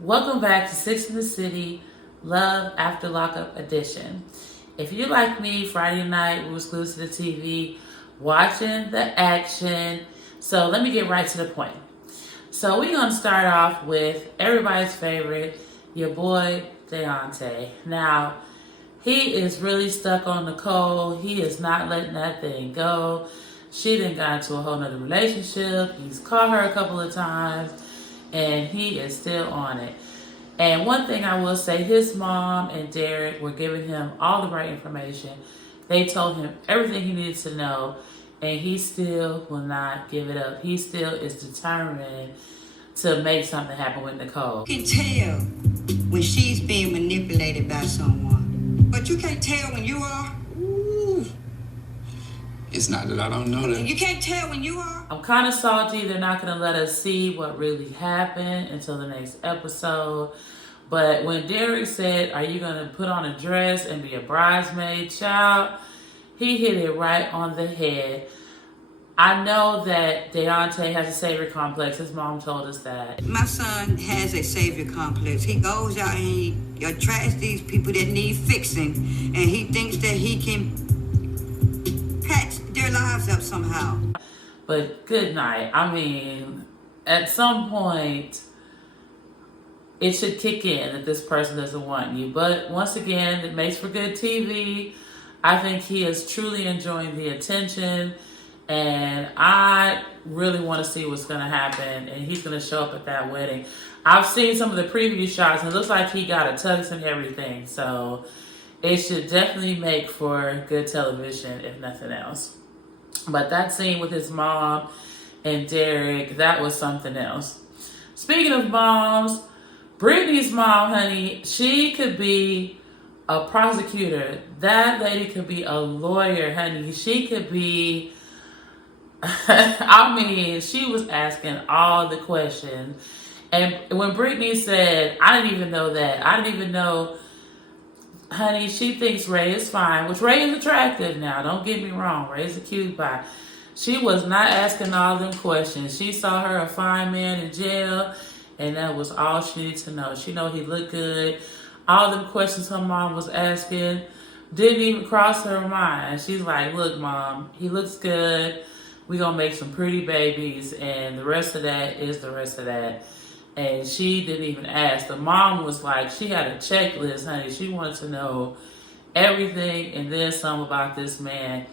Welcome back to Sixx in the City, Love After Lockup Edition. If you like me, Friday night we was glued to the TV, watching the action. So let me get right to the point. So we're gonna start off with everybody's favorite, your boy Deontay. Now, he is really stuck on Nicole. He is not letting that thing go. She done got into a whole nother relationship. He's caught her a couple of times, and he is still on it. And one thing I will say, his mom and Derek were giving him all the right information. They told him everything he needed to know, and he still will not give it up. He still is determined to make something happen with Nicole. You can tell when she's being manipulated by someone, but you can't tell when you are. Ooh. It's not that I don't know that. You can't tell when you are. I'm kind of salty. They're not going to let us see what really happened until the next episode. But when Derek said, are you going to put on a dress and be a bridesmaid, child? He hit it right on the head. I know that Deontay has a savior complex. His mom told us that. My son has a savior complex. He goes out and he attracts these people that need fixing, and he thinks that he can patch their lives up somehow. But good night. I mean, at some point, it should kick in that this person doesn't want you. But once again, it makes for good TV. I think he is truly enjoying the attention. And I really want to see what's going to happen. And he's going to show up at that wedding. I've seen some of the preview shots, and it looks like he got a tux and everything. So it should definitely make for good television, if nothing else. But that scene with his mom and Derek, that was something else. Speaking of moms, Brittany's mom, honey, she could be a prosecutor. That lady could be a lawyer, honey. She could be... I mean, she was asking all the questions. And when Brittany said, I didn't even know that. I didn't even know, honey, she thinks Ray is fine, which Ray is attractive now. Don't get me wrong. Ray's a cute pie. She was not asking all them questions. She saw her a fine man in jail, and that was all she needed to know. She know he looked good. All them questions her mom was asking didn't even cross her mind. She's like, look, Mom, he looks good. We're going to make some pretty babies, and the rest of that is the rest of that. And she didn't even ask. The mom was like, she had a checklist, honey. She wanted to know everything and then some about this man.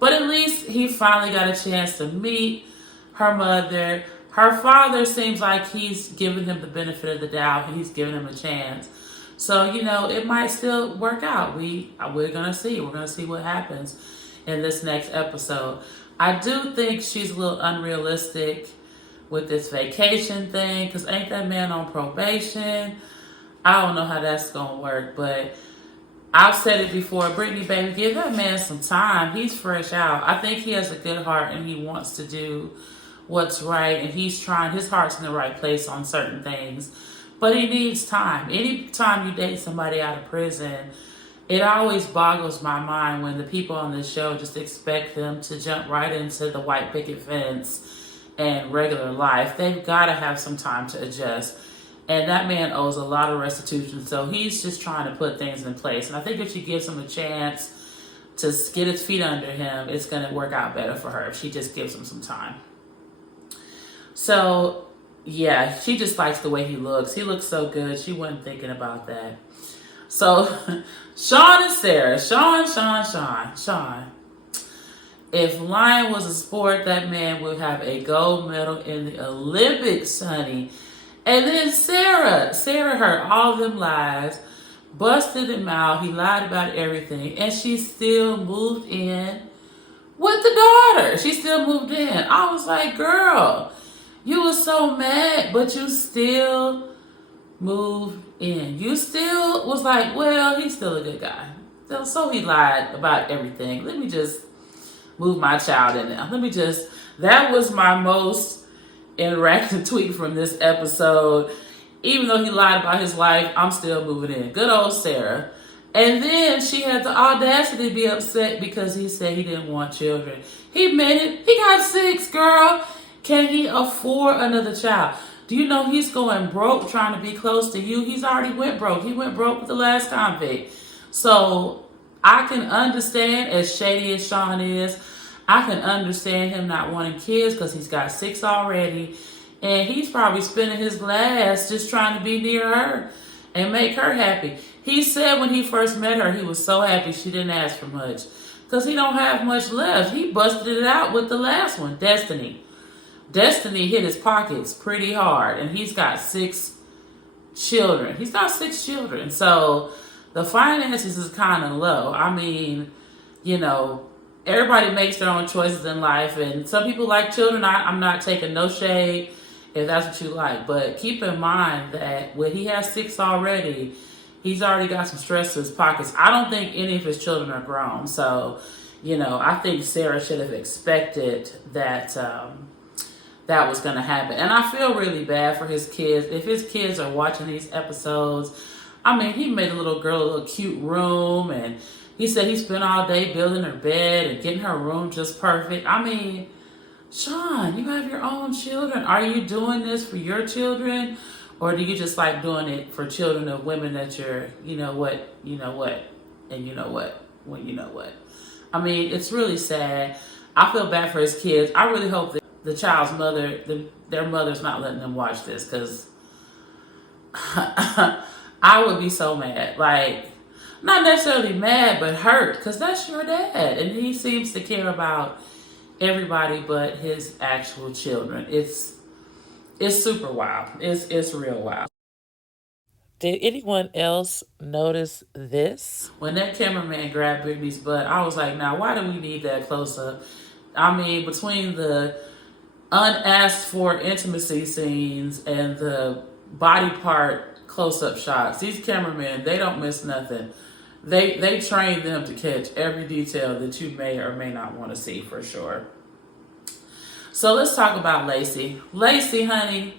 But at least he finally got a chance to meet her mother. Her father seems like he's giving him the benefit of the doubt, and he's giving him a chance. So, you know, it might still work out. We're going to see. We're going to see what happens in this next episode. I do think she's a little unrealistic with this vacation thing, because ain't that man on probation? I don't know how that's going to work, but I've said it before. Brittany, baby, give that man some time. He's fresh out. I think he has a good heart, and he wants to do what's right, and he's trying. His heart's in the right place on certain things, but he needs time. Anytime you date somebody out of prison, it always boggles my mind when the people on this show just expect them to jump right into the white picket fence and regular life. They've got to have some time to adjust. And that man owes a lot of restitution, so he's just trying to put things in place. And I think if she gives him a chance to get his feet under him, it's going to work out better for her if she just gives him some time. So, yeah, she just likes the way he looks. He looks so good. She wasn't thinking about that. So, Sean and Sarah. Sean. If lying was a sport, that man would have a gold medal in the Olympics, honey. And then Sarah heard all them lies, busted him out. He lied about everything. And she still moved in with the daughter. She still moved in. I was like, girl, you were so mad, but you still moved in. You still was like, well, he's still a good guy. So he lied about everything. Let me just move my child in there. That was my most interactive tweet from this episode. Even though he lied about his life, I'm still moving in. Good old Sarah. And then she had the audacity to be upset because he said he didn't want children. He meant it. He got 6, girl. Can he afford another child? Do you know he's going broke trying to be close to you? He's already went broke. He went broke with the last convict. So I can understand, as shady as Sean is, I can understand him not wanting kids because he's got 6 already. And he's probably spending his last just trying to be near her and make her happy. He said when he first met her, he was so happy she didn't ask for much because he don't have much left. He busted it out with the last one, Destiny. Destiny hit his pockets pretty hard, and he's got 6 children. He's got 6 children. So the finances is kind of low. I mean, you know, everybody makes their own choices in life, and some people like children. I'm not taking no shade if that's what you like. But keep in mind that when he has 6 already, he's already got some stress to his pockets. I don't think any of his children are grown. So, you know, I think Sarah should have expected that that was going to happen. And I feel really bad for his kids. If his kids are watching these episodes, I mean, he made a little girl a little cute room, and he said he spent all day building her bed and getting her room just perfect. I mean, Sean, you have your own children. Are you doing this for your children? Or do you just like doing it for children of women that you're, you know what, and you know what, when you know what. I mean, it's really sad. I feel bad for his kids. I really hope that the child's mother, their mother's not letting them watch this, because I would be so mad. Like, not necessarily mad, but hurt, because that's your dad. And he seems to care about everybody but his actual children. It's super wild. It's real wild. Did anyone else notice this? When that cameraman grabbed Brittany's butt, I was like, now why do we need that close up? I mean, between the unasked for intimacy scenes and the body part close up shots, these cameramen, they don't miss nothing. They train them to catch every detail that you may or may not want to see, for sure. So let's talk about Lacey. Lacey, honey.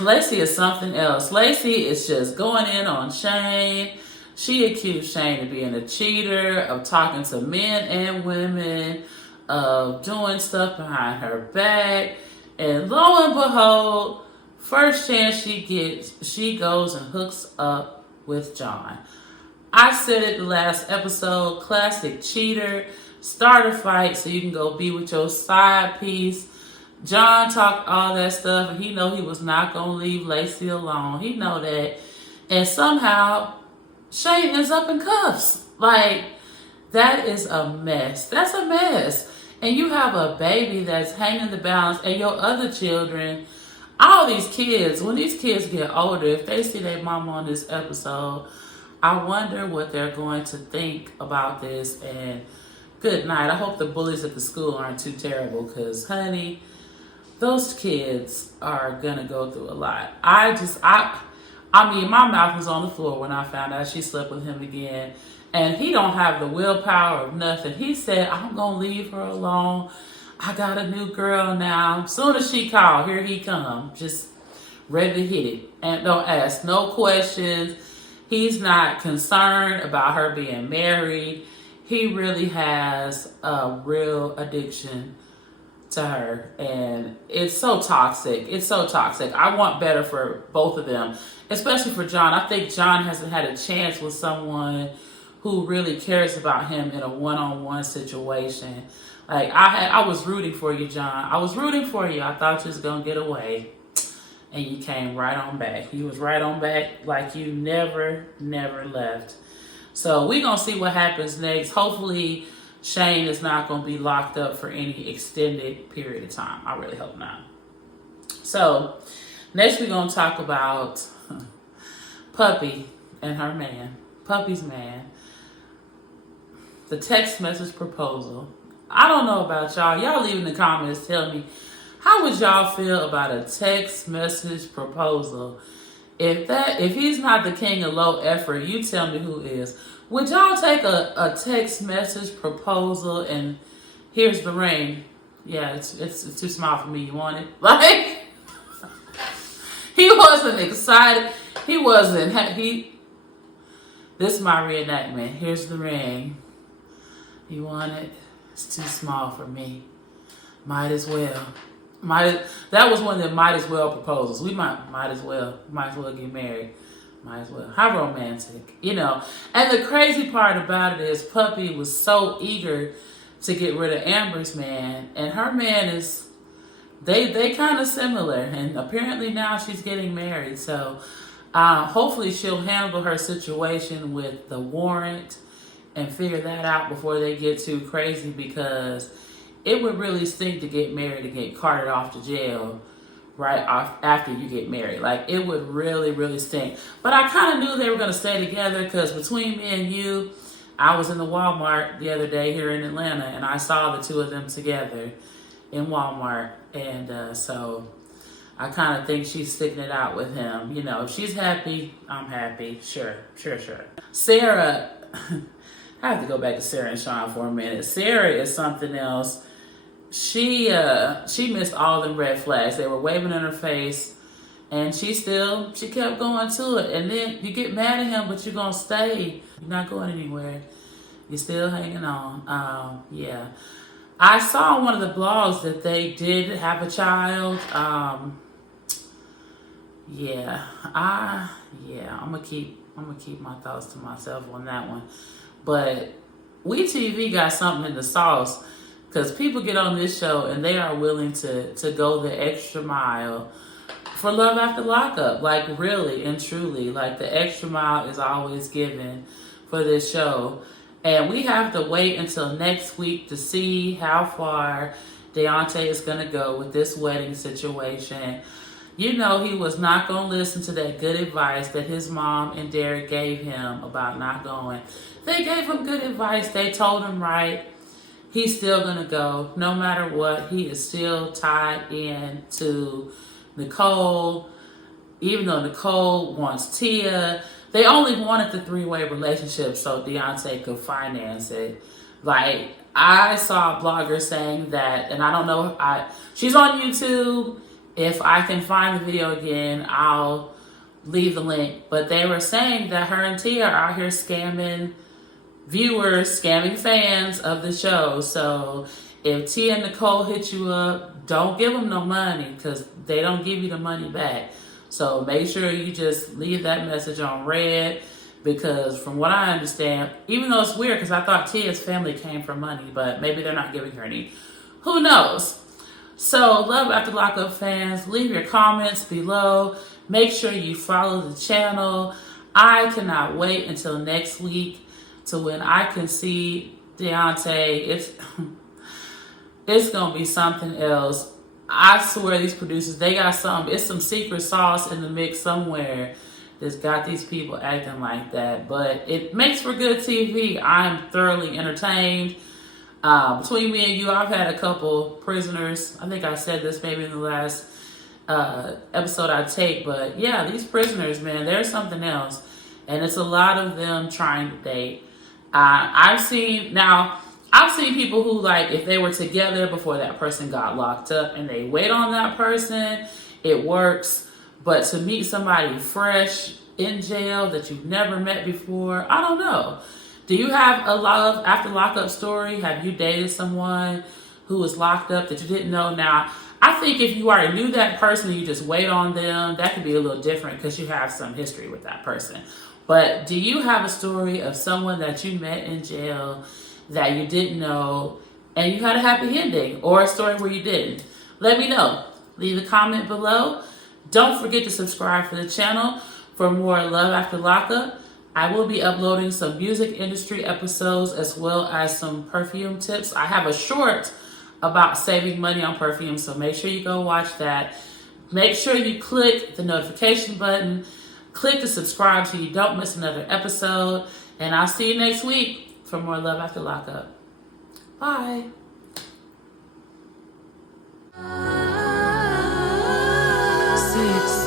Lacey is something else. Lacey is just going in on Shane. She accused Shane of being a cheater, of talking to men and women, of doing stuff behind her back. And lo and behold, first chance she gets, she goes and hooks up with John. I said it the last episode, classic cheater. Start a fight so you can go be with your side piece. John talked all that stuff, and he know he was not going to leave Lacey alone. He know that. And somehow, Shane ends up in cuffs. Like, that is a mess. That's a mess. And you have a baby that's hanging the balance, and your other children, all these kids, when these kids get older, if they see their mama on this episode, I wonder what they're going to think about this. And good night. I hope the bullies at the school aren't too terrible, because, honey, those kids are going to go through a lot. I mean, my mouth was on the floor when I found out she slept with him again. And he don't have the willpower of nothing. He said, I'm going to leave her alone. I got a new girl now. Soon as she called, here he come. Just ready to hit it. And don't ask no questions. He's not concerned about her being married. He really has a real addiction to her, and it's so toxic. It's so toxic. I want better for both of them, especially for John. I think John hasn't had a chance with someone who really cares about him in a one-on-one situation. Like, I was rooting for you, John. I was rooting for you. I thought you was gonna get away, and you came right on back. You was right on back, like you never left. So we're gonna see what happens next. Hopefully Shane is not going to be locked up for any extended period of time. I really hope not. So, next we're going to talk about Puppy and her man. Puppy's man. The text message proposal. I don't know about y'all. Y'all leave in the comments. Tell me, how would y'all feel about a text message proposal? If he's not the king of low effort, you tell me who is. Would y'all take a text message proposal and here's the ring? Yeah, it's too small for me. You want it? Like, he wasn't excited. He wasn't. This is my reenactment. Here's the ring. You want it? It's too small for me. Might as well. that was one of the might as well proposals. We might as well get married. Might as well. How romantic, you know. And the crazy part about it is Puppy was so eager to get rid of Amber's man, and her man is they kind of similar, and apparently now she's getting married. So hopefully she'll handle her situation with the warrant and figure that out before they get too crazy, because it would really stink to get married and get carted off to jail right off after you get married. Like, it would really, really stink. But I kind of knew they were going to stay together, because between me and you, I was in the Walmart the other day here in Atlanta, and I saw the two of them together in Walmart. And so I kind of think she's sticking it out with him. You know, if she's happy, I'm happy. Sure. Sarah, I have to go back to Sarah and Sean for a minute. Sarah is something else. She missed all the red flags. They were waving in her face, and she kept going to it. And then you get mad at him, but you're gonna stay. You're not going anywhere. You're still hanging on. Yeah. I saw on one of the blogs that they did have a child. I'm gonna keep my thoughts to myself on that one. But WeTV got something in the sauce, because people get on this show and they are willing to go the extra mile for Love After Lockup. Like, really and truly, like, the extra mile is always given for this show. And we have to wait until next week to see how far Deontay is going to go with this wedding situation. You know, he was not going to listen to that good advice that his mom and Derek gave him about not going. They gave him good advice. They told him right. He's still going to go. No matter what, he is still tied in to Nicole. Even though Nicole wants Tia, they only wanted the three-way relationship so Deontay could finance it. Like, I saw a blogger saying that, and I don't know, she's on YouTube. If I can find the video again, I'll leave the link. But they were saying that her and Tia are out here scamming viewers, scamming fans of the show. So if Tia and Nicole hit you up, don't give them no money, because they don't give you the money back. So make sure you just leave that message on red, because from what I understand, even though it's weird, because I thought Tia's family came for money, but maybe they're not giving her any. Who knows? So Love After Lockup fans, leave your comments below. Make sure you follow the channel. I cannot wait until next week to when I can see Deontay. It's gonna be something else. I swear these producers, they got it's some secret sauce in the mix somewhere that's got these people acting like that. But it makes for good TV. I'm thoroughly entertained. Between me and you, I've had a couple prisoners. I think I said this maybe in the last episode I take. But yeah, these prisoners, man, they're something else. And it's a lot of them trying to date. I've seen people who, like, if they were together before that person got locked up and they wait on that person, it works. But to meet somebody fresh in jail that you've never met before, I don't know. Do you have a Love After Lockup story? Have you dated someone who was locked up that you didn't know? Now, I think if you already knew that person and you just wait on them, that could be a little different because you have some history with that person. But do you have a story of someone that you met in jail that you didn't know and you had a happy ending, or a story where you didn't? Let me know. Leave a comment below. Don't forget to subscribe for the channel for more Love After Lockup. I will be uploading some music industry episodes as well as some perfume tips. I have a short about saving money on perfume, so make sure you go watch that. Make sure you click the notification button. Click to subscribe so you don't miss another episode. And I'll see you next week for more Love After Lockup. Bye. Sixx.